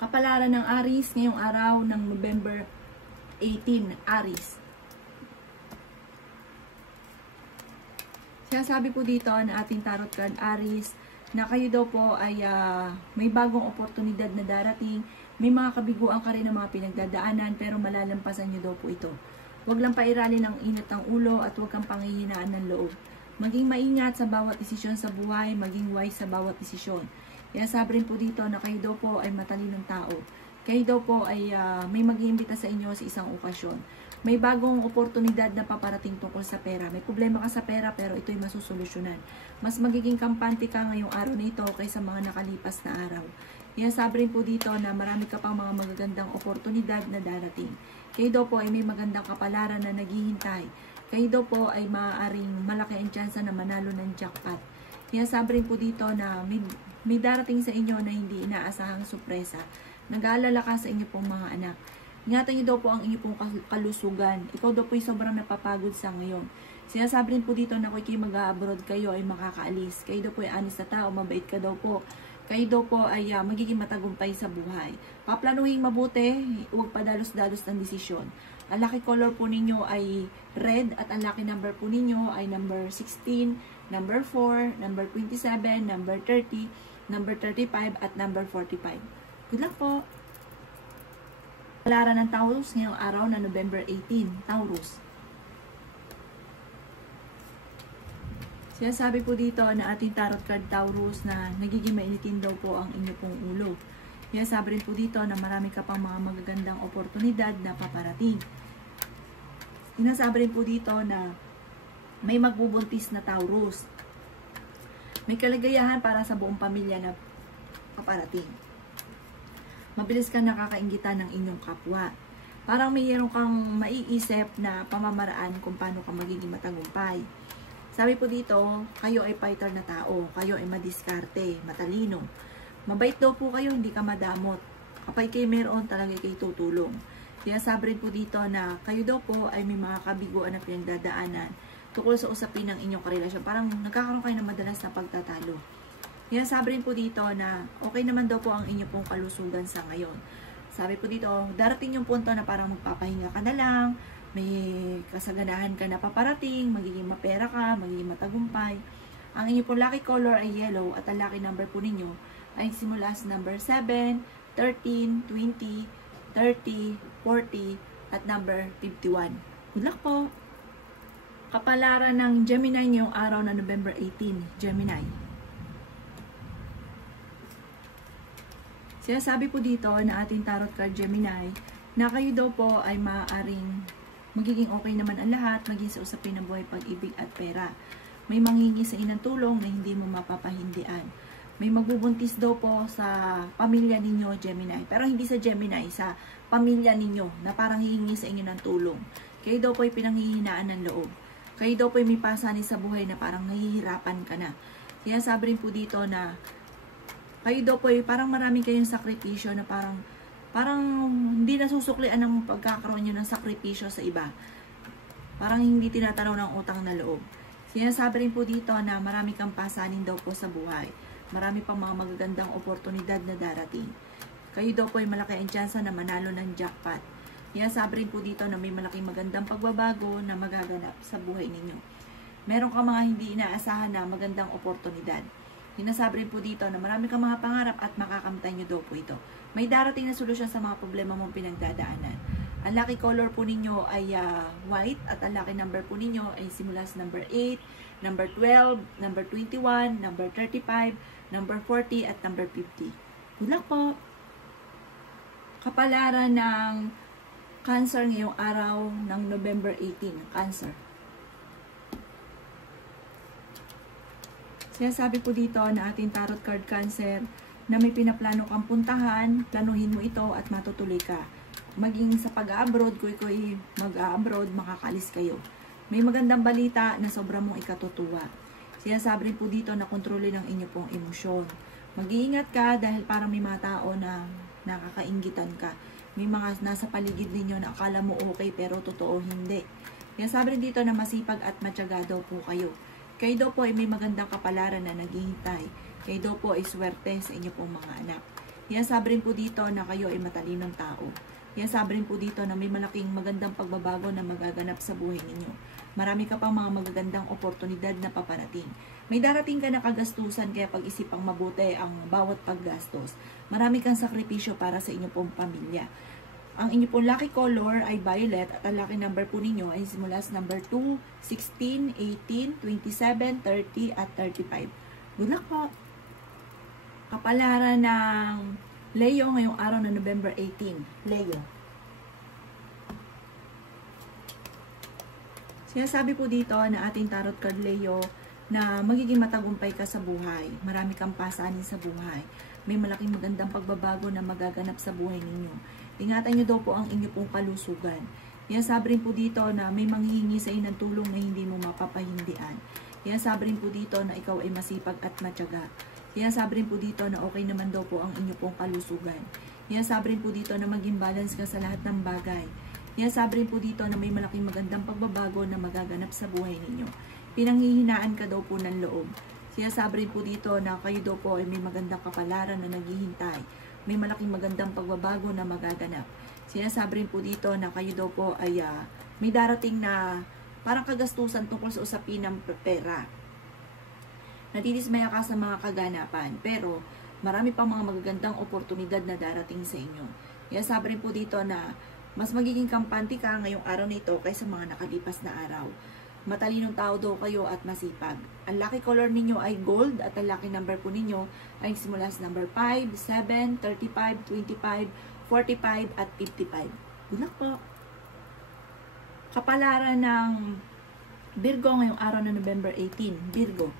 Kapalaran ng Aries ngayong araw ng November 18, Aries. Sinasabi po dito na ating tarot card Aries na kayo daw po ay may bagong oportunidad na darating, may mga kabiguan ka rin ng mga pinagdadaanan pero malalampasan nyo daw po ito. Huwag lang pairalin ang init ng ulo at huwag kang panghihinaan ng loob. Maging maingat sa bawat desisyon sa buhay, maging wise sa bawat desisyon. Kaya sabi rin po dito na kayo daw po ay matalinong tao. Kayo daw po ay may mag-iimbita sa inyo sa isang okasyon. May bagong oportunidad na paparating tungkol sa pera. May problema ka sa pera pero ito'y masusolusyonan. Mas magiging kampante ka ngayong araw na ito kaysa mga nakalipas na araw. Kaya sabi rin po dito na marami ka pang mga magagandang oportunidad na darating. Kayo daw po ay may magandang kapalaran na naghihintay. Kayo daw po ay maaaring malaki ang tsansa na manalo ng jackpot. Kaya sabi rin po dito na may darating sa inyo na hindi inaasahang sorpresa. Nag-aalala ka sa inyo pong mga anak. Ingatan niyo daw po ang inyong kalusugan. Ikaw daw po ay sobrang napapagod sa ngayon. Sinasabi rin po dito na kung kayo mag-abroad kayo ay makakaalis. Kayo daw po ay honest na tao, mabait ka daw po. Kayo daw po ay magiging matagumpay sa buhay. Paplanuhin mabuti, huwag padalos-dalos ng desisyon. Ang lucky color po ninyo ay red at ang lucky number po ninyo ay number 16, number 4, number 27, number 30, number 35 at number 45. Good luck po! Kapalaran ng Taurus ngayong araw na November 18, Taurus. Sinasabi po dito na ating tarot card Taurus na nagiging mainitin daw po ang inyo pong ulo. Sinasabi rin po dito na marami ka pang mga magagandang oportunidad na paparating. Sinasabi rin po dito na may magbubuntis na Taurus. May kalagayahan para sa buong pamilya na paparating. Mabilis kang nakakainggitan ng inyong kapwa. Parang mayroon kang maiisip na pamamaraan kung paano ka magiging matagumpay. Sabi po dito, kayo ay fighter na tao. Kayo ay madiskarte, matalino. Mabait daw po kayo, hindi ka madamot. Kapag kayo meron, talaga kayo tutulong. Kaya sabi rin po dito na kayo daw po ay may mga kabiguan na pinagdadaanan tungkol sa usapin ng inyong karelasyon. Parang nagkakaroon kayo ng madalas na pagtatalo. Kaya sabi rin po dito na okay naman daw po ang inyong pong kalusugan sa ngayon. Sabi po dito, darating yung punto na parang magpapahinga ka na lang, may kasaganahan ka na paparating, magiging mapera ka, magiging matagumpay. Ang inyong pong lucky color ay yellow at ang lucky number po ninyo ay simula sa number 7, 13, 20, 30, 40 at number 51. Good luck po! Kapalaran ng Gemini ngayong araw na November 18, Gemini. Sinasabi po dito na ating tarot card Gemini na kayo daw po ay maaaring magiging okay naman ang lahat, maging sa usapin ng buhay, pag-ibig at pera. May manghingi sa inang tulong na hindi mo mapapahindian. May magbubuntis daw po sa pamilya ninyo, Gemini. Pero hindi sa Gemini, sa pamilya ninyo na parang hihingi sa inyo ng tulong. Kayo daw po ay pinanghihinaan ng loob. Kayo daw po ay may pasanin sa buhay na parang nahihirapan ka na. Kaya sabi rin po dito na kayo daw po ay parang marami kayong sakripisyo na parang hindi nasusuklian ng pagkakaroon nyo ng sakripisyo sa iba. Parang hindi tinatanaw ng utang na loob. Sinasabi rin po dito na marami kang pasanin daw po sa buhay. Marami pang mga magagandang oportunidad na darating. Kayo daw po ay malaki ang tsansa na manalo ng jackpot. Sinasabi rin po dito na may malaking magandang pagbabago na magaganap sa buhay ninyo. Meron kang mga hindi inaasahan na magandang oportunidad. Sinasabi rin po dito na marami kang mga pangarap at makakamtan nyo daw po ito. May darating na solusyon sa mga problema mong pinagdadaanan. Ang lucky color po ninyo ay white at ang lucky number po ninyo ay simula sa number 8, number 12, number 21, number 35, number 40 at number 50. Good luck po! Kapalaran ng Cancer ngayong araw ng November 18, Cancer. Sinasabi po dito na ating tarot card Cancer na may pinaplano kang puntahan, planuhin mo ito at matutuloy ka. Maging sa pag-abroad, kuy mag-abroad, makakalis kayo. May magandang balita na sobrang mong ikatutuwa. Sinasabi rin po dito na kontrolin ang inyo pong emosyon. Mag-iingat ka dahil parang may mga tao na nakakainggitan ka. May mga nasa paligid ninyo na akala mo okay pero totoo hindi. Sinasabi rin dito na masipag at matyaga daw po kayo. Kayo daw po ay may magandang kapalaran na naghihintay. Kayo daw po ay swerte sa inyo pong mga anak. Sinasabi rin po dito na kayo ay matalinong tao. Sinasabi rin po dito na may malaking magandang pagbabago na magaganap sa buhay ninyo. Marami ka pang mga magagandang oportunidad na paparating. May darating ka na kagastusan kaya pag-isipang mabuti ang bawat paggastos. Marami kang sakripisyo para sa inyo pong pamilya. Ang inyo pong lucky color ay violet at ang lucky number po ninyo ay simula sa number 2, 16, 18, 27, 30 at 35. Good luck po! Kapalaran ng Leo ngayong araw na November 18. Leo. Sinasabi po dito na ating tarot card Leo na magiging matagumpay ka sa buhay. Marami kang pasanin sa buhay. May malaking magandang pagbabago na magaganap sa buhay ninyo. Ingatan nyo daw po ang inyo pong kalusugan. Sinasabi rin po dito na may manghihingi sa inyo ng tulong na hindi mo mapapahindian. Sinasabi rin po dito na ikaw ay masipag at matyaga. Sinasabi rin po dito na okay naman daw po ang inyo pong kalusugan. Sinasabi rin po dito na maging balance ka sa lahat ng bagay. Sinasabi rin po dito na may malaking magandang pagbabago na magaganap sa buhay ninyo. Pinanghihinaan ka daw po ng loob. Sinasabi rin po dito na kayo daw po ay may magandang kapalaran na naghihintay. May malaking magandang pagbabago na magaganap. Sinasabi rin po dito na kayo daw po ay may darating na parang kagastusan tungkol sa usapin ng pera. Natitismaya ka sa mga kaganapan, pero marami pang mga magagandang oportunidad na darating sa inyo. Sabi rin po dito na mas magiging kampante ka ngayong araw na ito kaysa mga nakalipas na araw. Matalinong tao daw kayo at masipag. Ang lucky color ninyo ay gold at ang lucky number po ninyo ay simula sa number 5, 7, 35, 25, 45 at 55. Good luck po! Kapalaran ng Virgo ngayong araw na November 18. Virgo.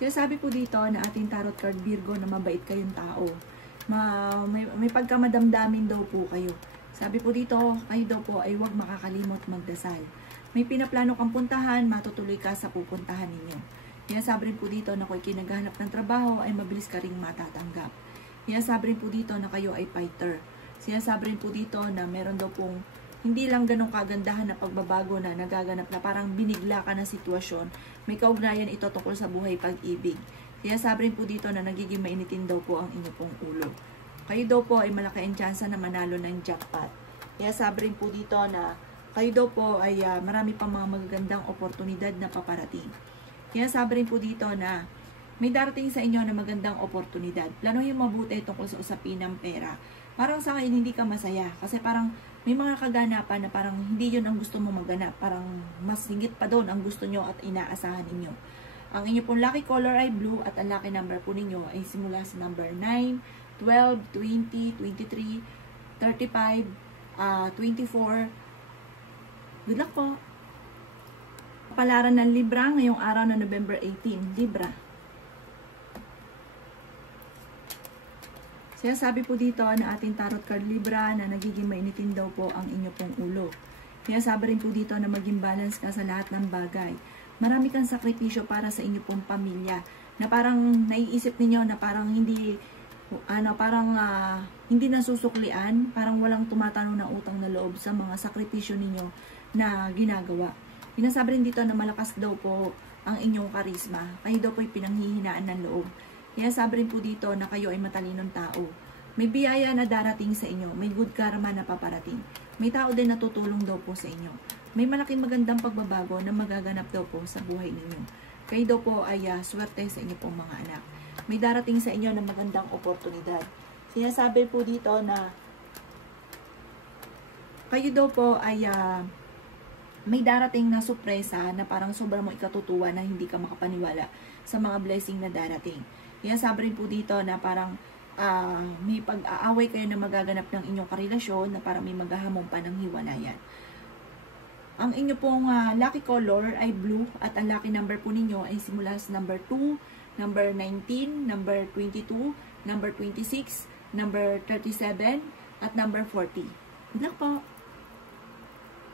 Sinasabi po dito na ating tarot card Virgo na mabait kayong tao. May pagkamadamdamin daw po kayo. Sabi po dito, kayo daw po ay huwag makakalimot magdasal. May pinaplano kang puntahan, matutuloy ka sa pupuntahan ninyo. Sinasabi rin po dito na kung kinaghahanap ng trabaho ay mabilis ka ring matatanggap. Sinasabi rin po dito na kayo ay fighter. Sinasabi rin po dito na meron daw pong hindi lang ganong kagandahan na pagbabago na nagaganap na parang binigla ka ng sitwasyon. May kaugnayan ito tungkol sa buhay pag-ibig. Sinasabi rin po dito na nagiging mainitin daw po ang inyo pong ulo. Kayo daw po ay malaki ang tsansa na manalo ng jackpot. Sinasabi rin po dito na kayo daw po ay marami pang mga magagandang oportunidad na paparating. Sinasabi rin po dito na may darating sa inyo na magandang oportunidad. Planuhin mabuti tungkol sa usapin ng pera. Parang sa ngayon hindi ka masaya kasi parang may mga kaganapan na parang hindi yun ang gusto mo maganap. Parang mas higit pa doon ang gusto nyo at inaasahan ninyo. Ang inyo pong lucky color ay blue at ang lucky number po ninyo ay simula sa number 9, 12, 20, 23, 35, 24. Good luck po! Kapalaran ng Libra ngayong araw na November 18. Libra. Sinasabi po dito na ating tarot card Libra na nagiging mainitin daw po ang inyo pong ulo. Sinasabi rin po dito na maging balance ka sa lahat ng bagay. Marami kang sakripisyo para sa inyo pong pamilya na parang naiisip ninyo na parang hindi hindi nasusuklian, parang walang tumatanong na utang na loob sa mga sakripisyo ninyo na ginagawa. Sinasabi rin dito na malakas daw po ang inyong karisma. Kayo daw po ay pinanghihinaan ng loob. Sinasabi rin po dito na kayo ay matalinong tao. May biyaya na darating sa inyo. May good karma na paparating. May tao din na tutulong daw po sa inyo. May malaking magandang pagbabago na magaganap daw po sa buhay ninyo. Kayo daw po ay swerte sa inyo pong mga anak. May darating sa inyo na magandang oportunidad. Sinasabi po dito na kayo daw po ay may darating na sorpresa na parang sobrang mo ikatutuwa na hindi ka makapaniwala sa mga blessing na darating. Sinasabi rin po dito na parang may pag-aaway kayo na magaganap ng inyong karelasyon na parang may maghahamon pa ng hiwalayan. Ang inyo pong lucky color ay blue at ang lucky number po ninyo ay simula sa number 2, number 19, number 22, number 26, number 37, at number 40. Good luck po!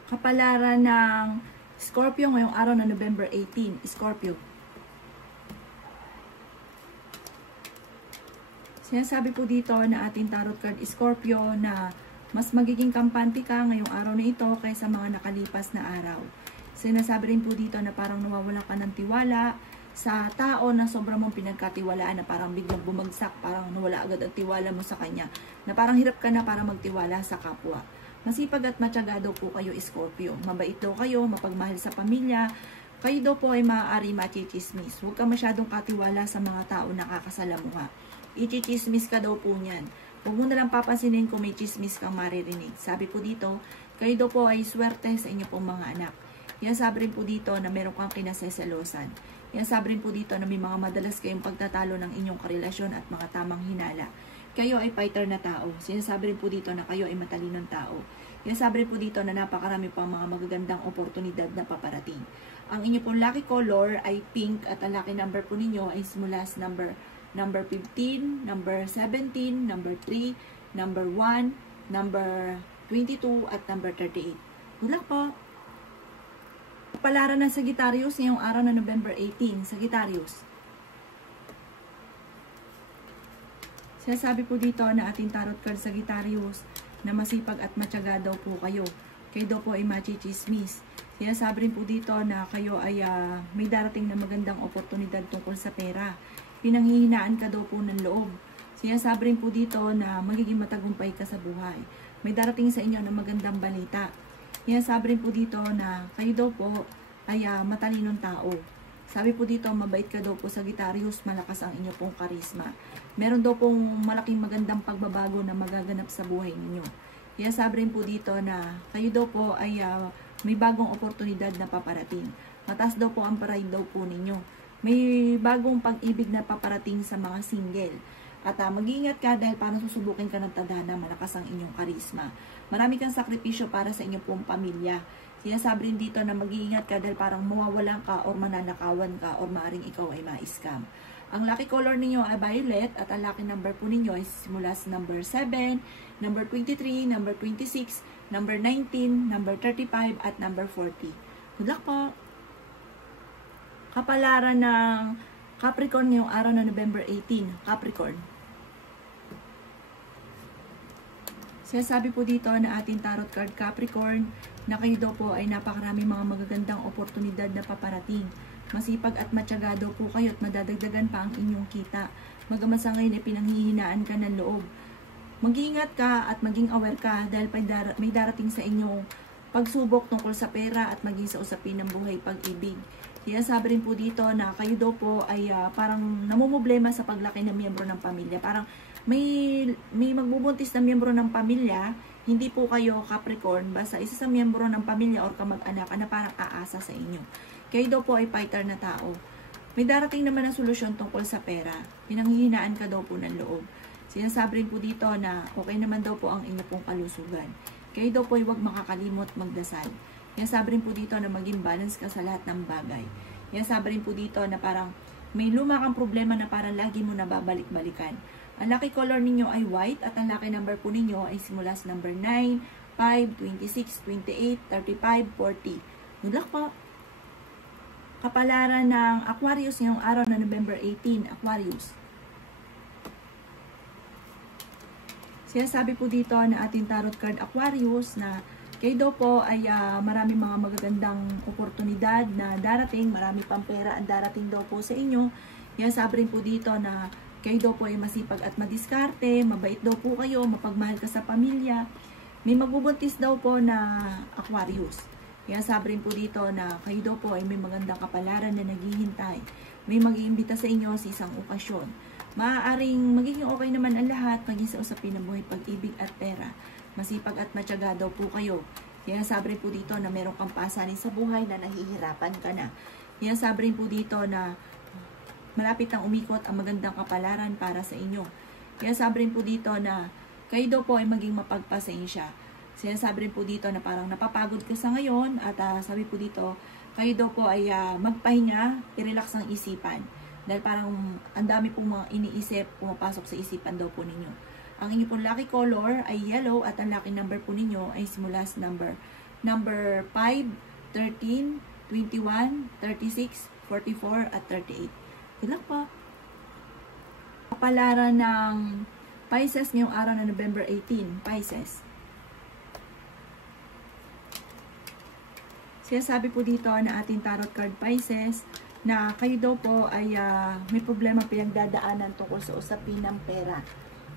Kapalaran ng Scorpio ngayong araw na November 18. Scorpio. Sinasabi po dito na ating tarot card Scorpio na mas magiging kampante ka ngayong araw na ito kaysa mga nakalipas na araw. Sinasabi rin po dito na parang nawawala ka ng tiwala sa tao na sobrang mong pinagkatiwalaan, na parang biglang bumagsak, parang nawala agad ang tiwala mo sa kanya, na parang hirap ka na para magtiwala sa kapwa. Masipag at matyaga daw po kayo, Scorpio. Mabait daw kayo, mapagmahal sa pamilya. Kayo daw po ay maaari machichismis. Huwag ka masyadong katiwala sa mga tao na kakasalamuha. Ichichismis ka daw po niyan. Huwag mo nalang papansinin kung may chismis kang maririnig. Sabi po dito, kayo daw po ay swerte sa inyo pong mga anak. Yan sabi rin po dito na meron kang kinaseselosan. Yan sabi rin po dito na may mga madalas kayong pagtatalo ng inyong karelasyon at mga tamang hinala. Kayo ay fighter na tao. Sinasabi rin po dito na kayo ay matalinong tao. Yan sabi rin po dito na napakarami pang mga magagandang oportunidad na paparating. Ang inyo pong lucky color ay pink at ang lucky number po ninyo ay simula sa number 15, number 17, number 3, number 1, number 22, at number 38. Good luck po! Palaran ng Sagittarius ngayong araw na November 18. Sagittarius. Sinasabi po dito na ating tarot card Sagittarius na masipag at matyaga daw po kayo. Kayo daw po ay machichismis. Sinasabi rin po dito na kayo ay may darating na magandang oportunidad tungkol sa pera. Pinanghihinaan ka daw po ng loob. Sinasabi rin po dito na magiging matagumpay ka sa buhay. May darating sa inyo na magandang balita. Sinasabi rin po dito na kayo daw po ay matalinong tao. Sabi po dito, mabait ka daw po Sagittarius, malakas ang inyo pong karisma. Meron daw pong malaking magandang pagbabago na magaganap sa buhay ninyo. Sinasabi rin po dito na kayo daw po ay may bagong oportunidad na paparating. Mataas daw po ang pride daw po ninyo. May bagong pag-ibig na paparating sa mga single. At mag-iingat ka dahil parang susubukin ka ng tadhana, malakas ang inyong karisma. Marami kang sakripisyo para sa inyong pong pamilya. Sinasabi rin dito na mag-iingat ka dahil parang mawawalan ka or mananakawan ka or maaring ikaw ay ma-scam. Ang lucky color ninyo ay violet at ang lucky number po ninyo ay simula sa number 7, number 23, number 26, number 19, number 35, at number 40. Good luck po! Kapalaran ng Capricorn ngayong araw na November 18. Capricorn. Sinasabi po dito na ating tarot card Capricorn na kayo daw po ay napakarami mga magagandang oportunidad na paparating. Masipag at matyaga daw po kayo at madadagdagan pa ang inyong kita. Bagamat sa ngayon ay pinanghihinaan ka ng loob. Mag-iingat ka at maging aware ka dahil may darating sa inyong pagsubok tungkol sa pera at maging sa usapin ng buhay pag-ibig. Sinasabi rin po dito na kayo daw po ay parang namumblema sa paglaki ng miyembro ng pamilya. Parang may magbubuntis na miyembro ng pamilya, hindi po kayo Capricorn, basta isa sa miyembro ng pamilya or kamag-anak na parang aasa sa inyo. Kayo daw po ay fighter na tao. May darating naman na solusyon tungkol sa pera. Pinanghihinaan ka daw po ng loob. Sinasabi rin po dito na okay naman daw po ang inyong pong kalusugan. Kayo daw po ay huwag makakalimot magdasal. Sinasabi rin po dito na maging balance ka sa lahat ng bagay. Sinasabi rin po dito na parang may luma kang problema na parang lagi mo nababalik-balikan. Ang lucky color ninyo ay white at ang lucky number po ninyo ay simula sa number 9, 5, 26, 28, 35, 40. Good luck po! Kapalaran ng Aquarius ngayong araw na November 18. Aquarius. Sinasabi po dito na ating tarot card Aquarius na kayo daw po ay marami mga magagandang oportunidad na darating, marami pang pera ang darating daw po sa inyo. Sabi rin po dito na kayo daw po ay masipag at madiskarte, mabait daw po kayo, mapagmahal ka sa pamilya. May magbubuntis daw po na Aquarius. Sabi rin po dito na kayo daw po ay may magandang kapalaran na naghihintay. May mag-iimbita sa inyo sa isang okasyon. Maaaring magiging okay naman ang lahat, maging sa usapin ng buhay pag-ibig at pera. Masipag at matyaga daw po kayo. Sabi rin po dito na meron kang pasanin sa buhay na nahihirapan ka na. Sabi rin po dito na malapit ang umikot ang magandang kapalaran para sa inyo. Sabi rin po dito na kayo daw po ay maging mapagpasensya. Sinasabi rin po dito na parang napapagod ka sa ngayon at sabi po dito, kayo daw po ay magpahinga, i-relax ang isipan. Dahil parang ang dami pong mga iniisip, pumapasok sa isipan daw po ninyo. Ang inyong pong lucky color ay yellow at ang lucky number po ninyo ay simula sa number 5, 13, 21, 36, 44, at 38. Good luck po! Kapalaran ng Pisces ngayong araw na November 18. Pisces. Sinasabi po dito na ating tarot card Pisces na kayo daw po ay may problema pinagdadaanan tungkol sa usapin ng pera.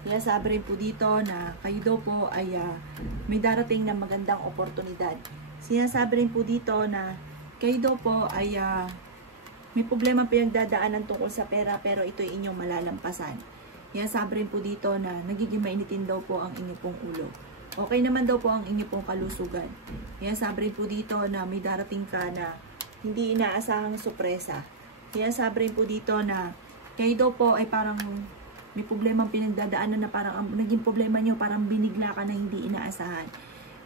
Kaya sabi rin po dito na kayo daw po ay may darating na magandang oportunidad. Sinasabi rin po dito na kayo daw po ay may problema pinagdadaanan tungkol sa pera pero ito'y inyong malalampasan. Kaya sabi rin po dito na nagiging mainitin daw po ang inyong pong ulo. Okay naman daw po ang inyong pong kalusugan. Kaya sabi rin po dito na may darating ka na hindi inaasahang sorpresa. Kaya sabi rin po dito na kayo daw po ay parang may problemang pinagdadaanan na parang naging problema nyo, parang binigla ka na hindi inaasahan.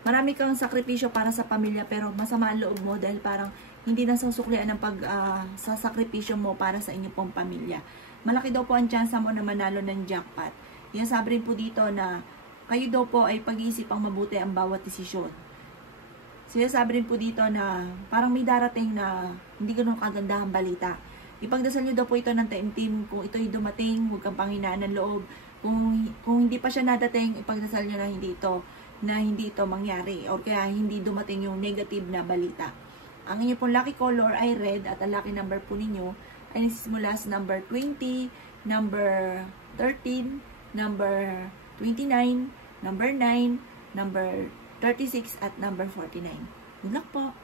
Marami kang sakripisyo para sa pamilya pero masama ang loob mo dahil parang hindi nasusuklian ng sasakripisyo mo para sa inyong pong pamilya. Malaki daw po ang chance mo na manalo ng jackpot. Yan sabi rin po dito na kayo daw po ay pag-iisipang mabuti ang bawat desisyon. Sinasabi rin po dito na parang may darating na hindi ganun kagandahang balita. Ipagdasal nyo daw po ito ng taimtim. Kung ito'y dumating, huwag kang panghinaan ng loob. Kung hindi pa siya nadating, ipagdasal nyo na hindi ito mangyari or kaya hindi dumating yung negative na balita. Ang inyo pong lucky color ay red at ang lucky number po ninyo ay nagsisimula sa number 20, number 13, number 29, number 9, number 36 at number 49. Good luck po!